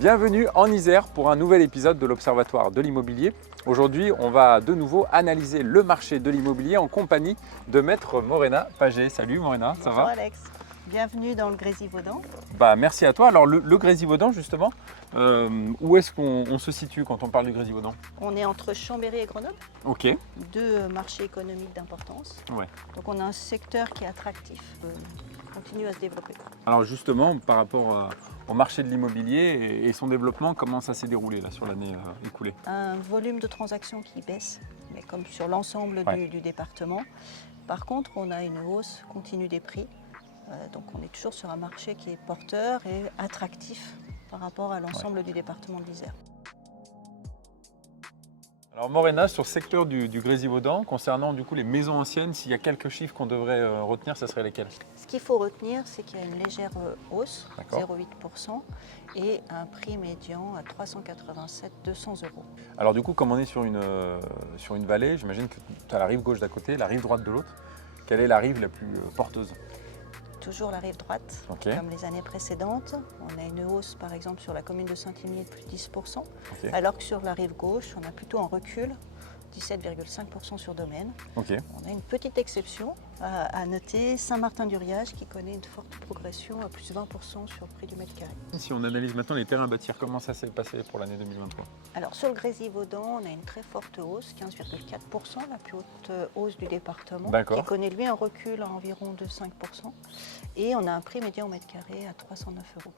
Bienvenue en Isère pour un nouvel épisode de l'Observatoire de l'immobilier. Aujourd'hui, on va de nouveau analyser le marché de l'immobilier en compagnie de Maître Morena Pagé. Salut Morena, ça Bonjour va? Alex, bienvenue dans le Grésivaudan. Merci à toi. Alors le Grésivaudan justement, où est-ce qu'on se situe quand on parle du Grésivaudan? On est entre Chambéry et Grenoble, Ok, deux marchés économiques d'importance. ouais. Donc on a un secteur qui est attractif, continue à se développer. Alors justement, par rapport au marché de l'immobilier et son développement, comment ça s'est déroulé là sur l'année écoulée? Un volume de transactions qui baisse, mais comme sur l'ensemble Ouais. du département. Par contre, on a une hausse continue des prix. Donc on est toujours sur un marché qui est porteur et attractif par rapport à l'ensemble du département de l'Isère. Alors Morena, sur le secteur du Grésivaudan, concernant du coup les maisons anciennes, s'il y a quelques chiffres qu'on devrait retenir, ça serait lesquels? Ce qu'il faut retenir, c'est qu'il y a une légère hausse, D'accord. 0,8%, et un prix médian à 387 200 €. Alors du coup, comme on est sur une vallée, j'imagine que tu as la rive gauche d'à côté, la rive droite de l'autre. Quelle est la rive la plus porteuse? Toujours la rive droite, Ok. comme les années précédentes. On a une hausse, par exemple, sur la commune de Saint-Imier de plus de 10%, Ok. alors que sur la rive gauche, on a plutôt un recul, 17,5% sur domaine. Ok. On a une petite exception à noter, Saint-Martin-du-Riage, qui connaît une forte progression à plus de 20% sur le prix du mètre carré. Si on analyse maintenant les terrains à bâtir, comment ça s'est passé pour l'année 2023? Alors sur le Grésivaudan, on a une très forte hausse, 15,4%, la plus haute hausse du département, D'accord. qui connaît lui un recul à environ de 5%. Et on a un prix médian au mètre carré à 309 €.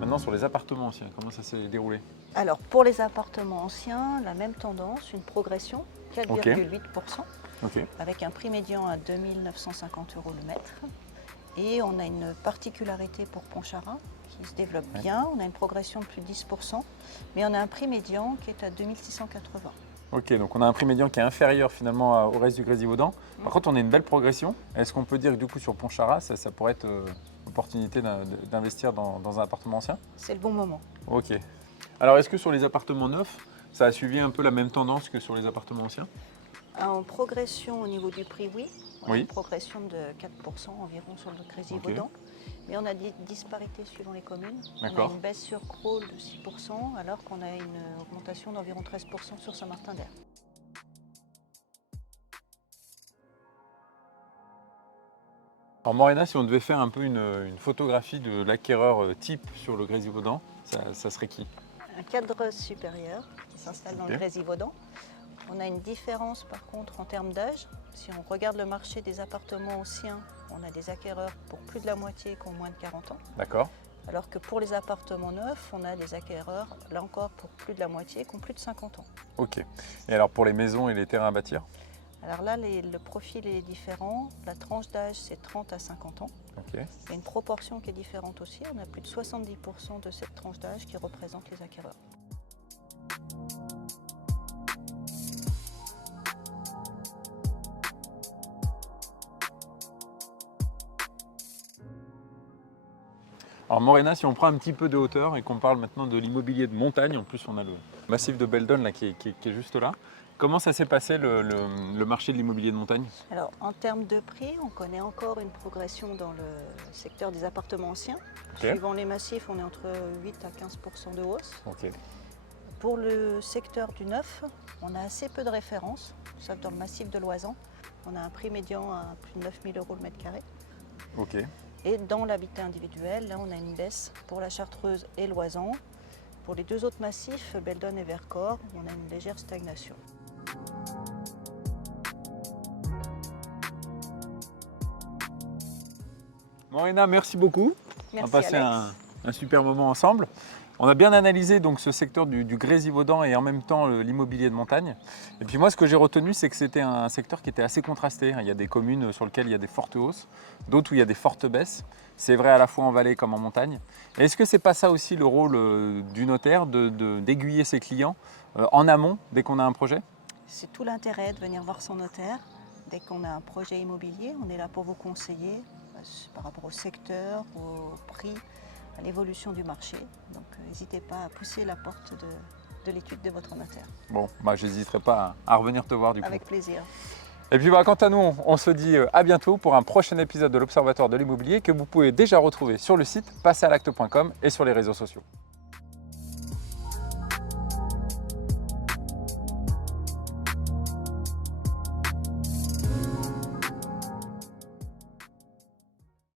Maintenant sur les appartements anciens, comment ça s'est déroulé? Alors pour les appartements anciens, la même tendance, une progression, 4,8%, Ok. avec un prix médian à 2 950 € le mètre. Et on a une particularité pour Pontcharra qui se développe bien, on a une progression de plus de 10%, mais on a un prix médian qui est à 2 680. Ok, donc on a un prix médian qui est inférieur finalement au reste du Grésivaudan. Par contre, on a une belle progression. Est-ce qu'on peut dire que du coup sur Pontcharra, ça pourrait être une opportunité d'investir dans un appartement ancien? C'est le bon moment. Ok. Alors est-ce que sur les appartements neufs, ça a suivi un peu la même tendance que sur les appartements anciens? En progression au niveau du prix, oui. On a Oui. une progression de 4% environ sur le Grésivaudan. Mais on a des disparités suivant les communes. On a D'accord. une baisse sur Crolles de 6%, alors qu'on a une augmentation d'environ 13% sur Saint-Martin-d'Air. Alors Morena, si on devait faire un peu une photographie de l'acquéreur type sur le Grésivaudan, ça serait qui? Un cadre supérieur qui s'installe dans Ok. le Grésivaudan. On a une différence par contre en termes d'âge. Si on regarde le marché des appartements anciens, on a des acquéreurs pour plus de la moitié qui ont moins de 40 ans. D'accord. Alors que pour les appartements neufs, on a des acquéreurs, là encore pour plus de la moitié, qui ont plus de 50 ans. Ok. Et alors pour les maisons et les terrains à bâtir? Alors là, le profil est différent. La tranche d'âge, c'est 30 à 50 ans. Ok. Il y a une proportion qui est différente aussi. On a plus de 70% de cette tranche d'âge qui représente les acquéreurs. Alors Morena, si on prend un petit peu de hauteur et qu'on parle maintenant de l'immobilier de montagne, en plus on a le massif de Beldon là, qui est juste là. Comment ça s'est passé le marché de l'immobilier de montagne? Alors en termes de prix, on connaît encore une progression dans le secteur des appartements anciens. Ok. Suivant les massifs, on est entre 8 à 15% de hausse. Ok. Pour le secteur du neuf, on a assez peu de références, sauf dans le massif de Loisan. On a un prix médian à plus de 9 000 € le mètre carré. Ok. Et dans l'habitat individuel, là on a une baisse pour la Chartreuse et Loisan. Pour les deux autres massifs, Beldon et Vercors, on a une légère stagnation. Morena, merci beaucoup. Merci On a passé Alex. un super moment ensemble. On a bien analysé donc ce secteur du Grésivaudan et en même temps l'immobilier de montagne. Et puis moi, ce que j'ai retenu, c'est que c'était un secteur qui était assez contrasté. Il y a des communes sur lesquelles il y a des fortes hausses, d'autres où il y a des fortes baisses. C'est vrai à la fois en vallée comme en montagne. Et est-ce que c'est pas ça aussi le rôle du notaire, d'aiguiller ses clients en amont dès qu'on a un projet? C'est tout l'intérêt de venir voir son notaire. Dès qu'on a un projet immobilier, on est là pour vous conseiller par rapport au secteur, au prix, à l'évolution du marché. Donc n'hésitez pas à pousser la porte de l'étude de votre notaire. Bon, bah, j'hésiterai pas à revenir te voir du coup. Avec plaisir. Et puis bah, quant à nous, on se dit à bientôt pour un prochain épisode de l'Observatoire de l'immobilier que vous pouvez déjà retrouver sur le site passeralacte.com et sur les réseaux sociaux.